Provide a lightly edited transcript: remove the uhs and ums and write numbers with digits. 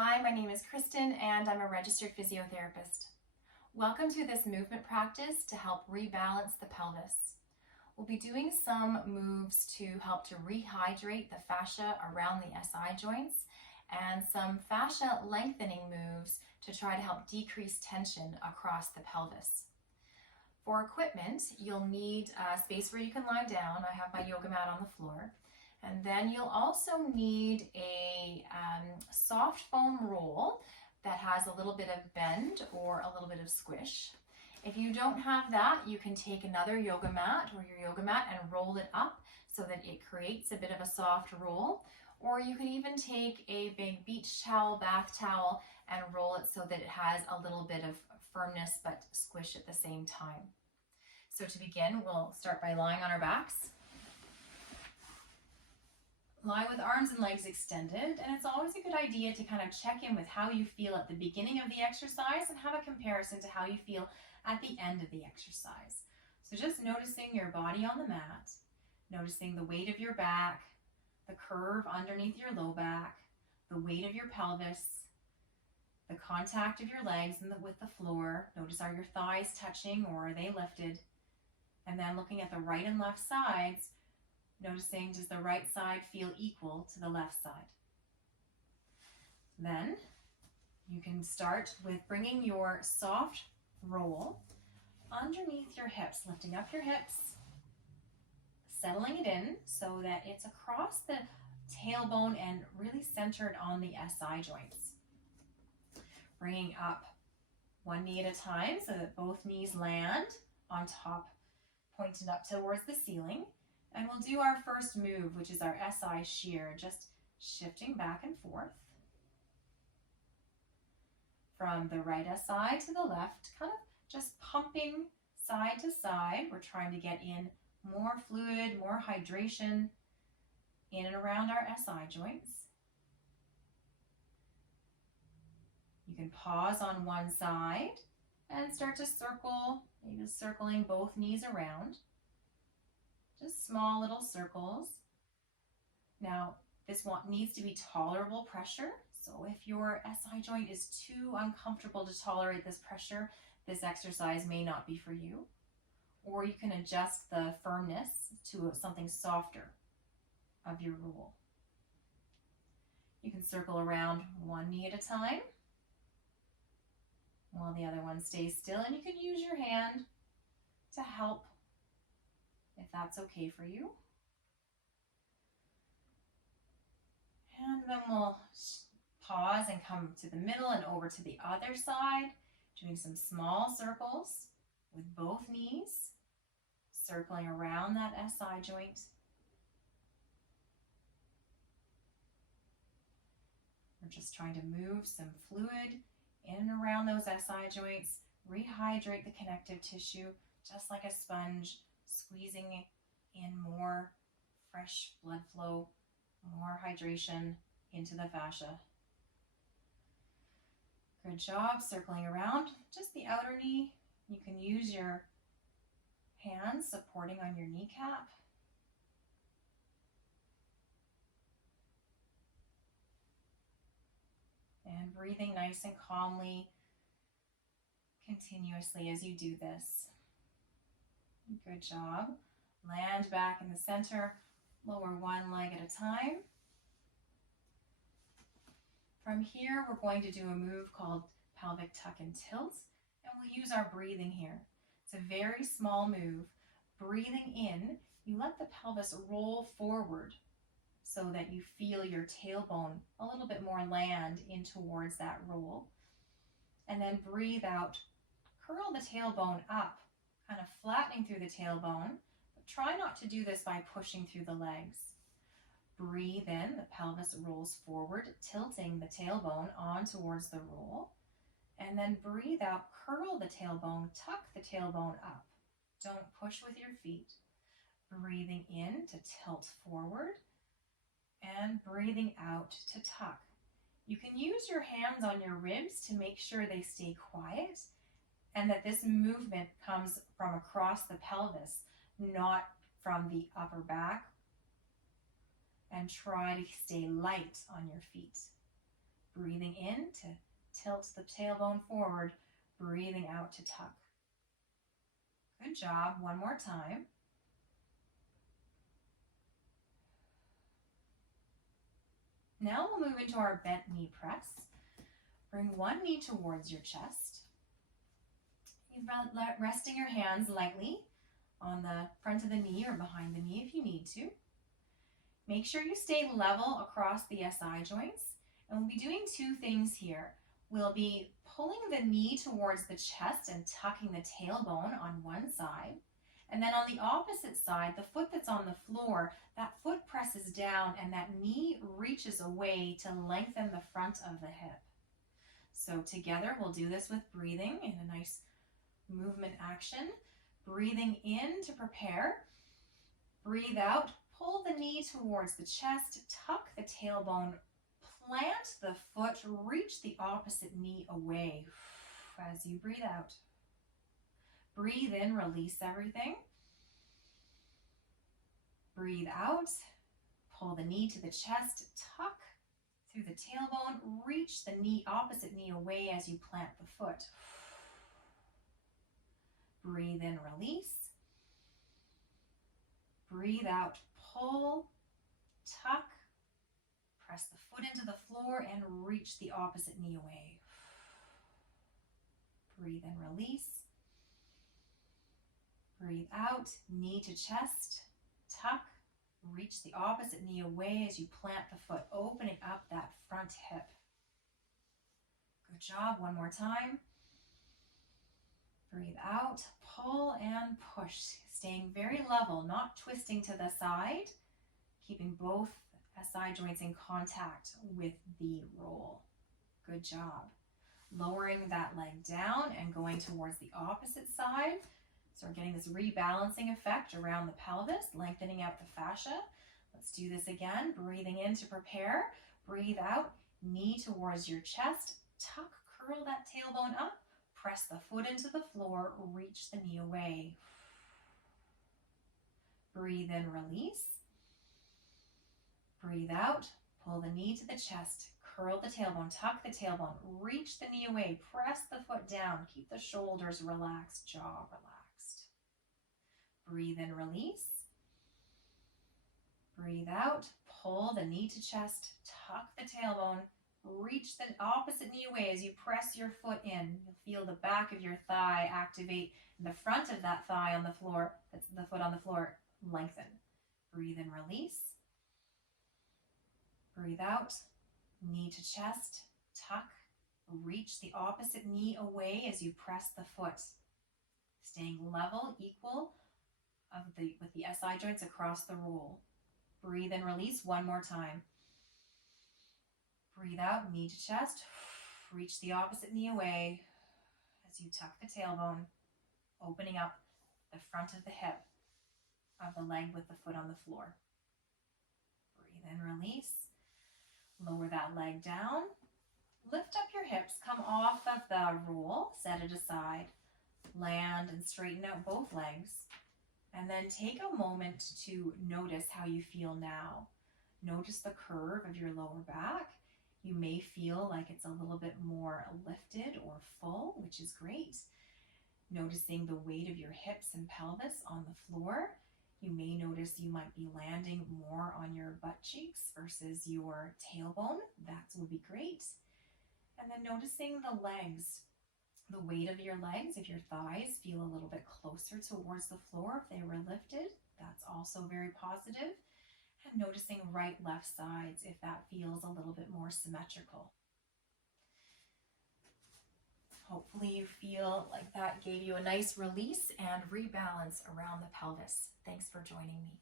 Hi, my name is Kristen and I'm a registered physiotherapist. Welcome to this movement practice to help rebalance the pelvis. We'll be doing some moves to help to rehydrate the fascia around the SI joints and some fascia lengthening moves to try to help decrease tension across the pelvis. For equipment, you'll need a space where you can lie down. I have my yoga mat on the floor. And then you'll also need a soft foam roll that has a little bit of bend or a little bit of squish. If you don't have that, you can take another yoga mat or your yoga mat and roll it up so that it creates a bit of a soft roll. Or you could even take a big beach towel, bath towel, and roll it so that it has a little bit of firmness but squish at the same time. So to begin, we'll start by lying on our backs. Lie with arms and legs extended, and it's always a good idea to kind of check in with how you feel at the beginning of the exercise and have a comparison to how you feel at the end of the exercise. So just noticing your body on the mat, noticing the weight of your back, the curve underneath your low back, the weight of your pelvis, the contact of your legs with the floor. Notice, are your thighs touching or are they lifted? And then looking at the right and left sides, noticing, does the right side feel equal to the left side? Then you can start with bringing your soft roll underneath your hips, lifting up your hips, settling it in so that it's across the tailbone and really centered on the SI joints. Bringing up one knee at a time so that both knees land on top, pointed up towards the ceiling. And we'll do our first move, which is our SI shear, just shifting back and forth from the right SI to the left, kind of just pumping side to side. We're trying to get in more fluid, more hydration in and around our SI joints. You can pause on one side and start to circle, maybe circling both knees around. Just small little circles. Now, this needs to be tolerable pressure. So if your SI joint is too uncomfortable to tolerate this pressure, this exercise may not be for you. Or you can adjust the firmness to something softer of your roll. You can circle around one knee at a time while the other one stays still, and you can use your hand to help if that's okay for you. And then we'll pause and come to the middle and over to the other side, doing some small circles with both knees, circling around that SI joint. We're just trying to move some fluid in and around those SI joints, rehydrate the connective tissue, just like a sponge, squeezing in more fresh blood flow, more hydration into the fascia. Good job, circling around just the outer knee. You can use your hands supporting on your kneecap. And breathing nice and calmly, continuously as you do this. Good job. Land back in the center, lower one leg at a time. From here, we're going to do a move called pelvic tuck and tilt, and we'll use our breathing here. It's a very small move. Breathing in, you let the pelvis roll forward so that you feel your tailbone a little bit more land in towards that roll. And then breathe out, curl the tailbone up, kind of flattening through the tailbone, but try not to do this by pushing through the legs. Breathe in, the pelvis rolls forward, tilting the tailbone on towards the roll. And then breathe out, curl the tailbone, tuck the tailbone up. Don't push with your feet. Breathing in to tilt forward and breathing out to tuck. You can use your hands on your ribs to make sure they stay quiet and that this movement comes from across the pelvis, not from the upper back. And try to stay light on your feet. Breathing in to tilt the tailbone forward, breathing out to tuck. Good job. One more time. Now we'll move into our bent knee press. Bring one knee towards your chest. Resting your hands lightly on the front of the knee or behind the knee if you need to. Make sure you stay level across the SI joints. And we'll be doing two things here. We'll be pulling the knee towards the chest and tucking the tailbone on one side. And then on the opposite side, the foot that's on the floor, that foot presses down and that knee reaches away to lengthen the front of the hip. So together we'll do this with breathing in a nice movement action. Breathing in to prepare. Breathe out, pull the knee towards the chest, tuck the tailbone, plant the foot, reach the opposite knee away as you breathe out. Breathe in, release everything. Breathe out, pull the knee to the chest, tuck through the tailbone, reach the opposite knee away as you plant the foot. Breathe in, release. Breathe out, pull, tuck, press the foot into the floor and reach the opposite knee away. Breathe in, release. Breathe out, knee to chest, tuck, reach the opposite knee away as you plant the foot, opening up that front hip. Good job, one more time. Breathe out, pull and push, staying very level, not twisting to the side, keeping both SI joints in contact with the roll. Good job. Lowering that leg down and going towards the opposite side. So we're getting this rebalancing effect around the pelvis, lengthening out the fascia. Let's do this again. Breathing in to prepare. Breathe out, knee towards your chest. Tuck, curl that tailbone up. Press the foot into the floor. Reach the knee away. Breathe in, release. Breathe out, pull the knee to the chest. Curl the tailbone, tuck the tailbone. Reach the knee away. Press the foot down. Keep the shoulders relaxed, jaw relaxed. Breathe in, release. Breathe out, pull the knee to chest, tuck the tailbone, reach the opposite knee away as you press your foot in. You'll feel the back of your thigh activate, the front of that thigh on the floor, that's the foot on the floor, lengthen. Breathe in, release. Breathe out, knee to chest, tuck, reach the opposite knee away as you press the foot. Staying level, equal with the SI joints across the roll. Breathe in, release one more time. Breathe out, knee to chest. Reach the opposite knee away as you tuck the tailbone, opening up the front of the hip of the leg with the foot on the floor. Breathe in, release. Lower that leg down. Lift up your hips, come off of the roll, set it aside. Land and straighten out both legs. And then take a moment to notice how you feel now. Notice the curve of your lower back. You may feel like it's a little bit more lifted or full, which is great. Noticing the weight of your hips and pelvis on the floor. You may notice you might be landing more on your butt cheeks versus your tailbone. That would be great. And then noticing the legs. The weight of your legs, if your thighs feel a little bit closer towards the floor, if they were lifted, that's also very positive. And noticing right, left sides, if that feels a little bit more symmetrical. Hopefully you feel like that gave you a nice release and rebalance around the pelvis. Thanks for joining me.